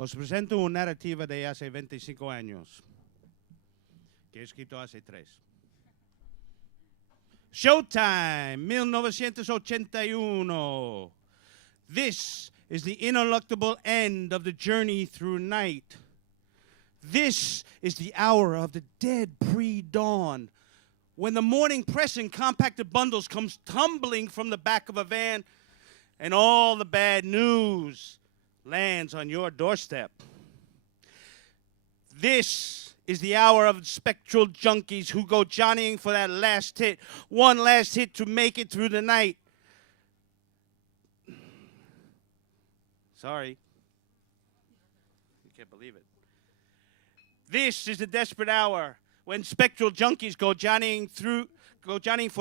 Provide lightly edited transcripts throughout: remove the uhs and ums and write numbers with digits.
Os presento una narrativa de hace 25 años, que he escrito hace 3. Showtime, 1981. This is the ineluctable end of the journey through night. This is the hour of the dead pre-dawn, when the morning press in compacted bundles comes tumbling from the back of a van, and all the bad news lands on your doorstep. This is the hour of spectral junkies who go johnnying for that last hit, one last hit to make it through the night. Sorry. You can't believe it. This is the desperate hour when spectral junkies go johnnying for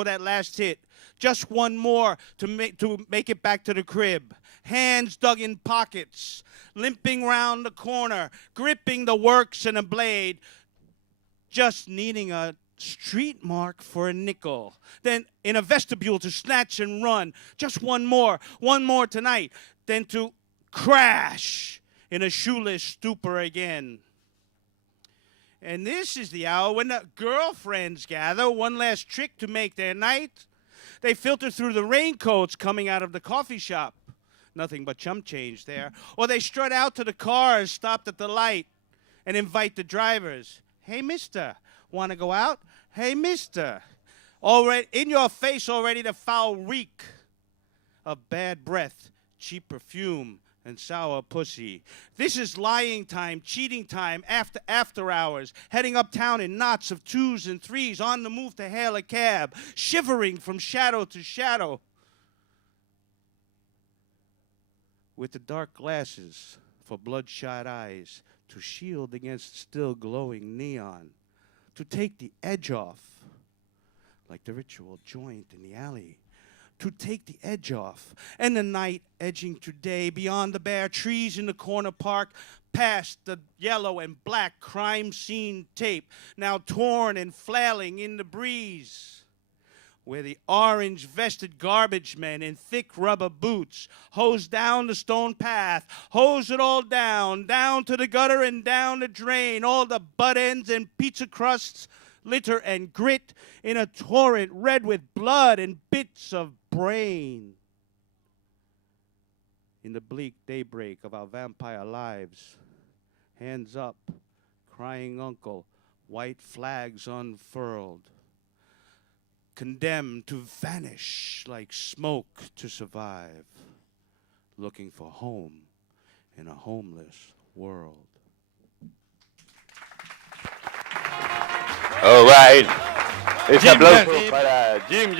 that last hit. Just one more to make it back to the crib. Hands dug in pockets, limping round the corner, gripping the works and a blade, just needing a street mark for a nickel. Then in a vestibule to snatch and run. Just one more tonight. Then to crash in a shoeless stupor again. And this is the hour when the girlfriends gather, one last trick to make their night. They filter through the raincoats coming out of the coffee shop. Nothing but chump change there. Or they strut out to the cars stopped at the light and invite the drivers. Hey, mister, want to go out? Hey, mister. Already in your face already the foul reek of bad breath, cheap perfume, and sour pussy. This is lying time, cheating time, after hours, heading uptown in knots of 2s and 3s, on the move to hail a cab, shivering from shadow to shadow, with the dark glasses for bloodshot eyes to shield against still glowing neon, to take the edge off, like the ritual joint in the alley, to take the edge off, and the night edging to day beyond the bare trees in the corner park, past the yellow and black crime scene tape, now torn and flailing in the breeze, where the orange-vested garbage men in thick rubber boots hose down the stone path, hose it all down to the gutter and down the drain, all the butt ends and pizza crusts, litter and grit in a torrent red with blood and bits of brain. In the bleak daybreak of our vampire lives, hands up, crying uncle, white flags unfurled, condemned to vanish like smoke to survive, looking for home in a homeless world. All right. Ese Jim, aplauso gracias. para Jim.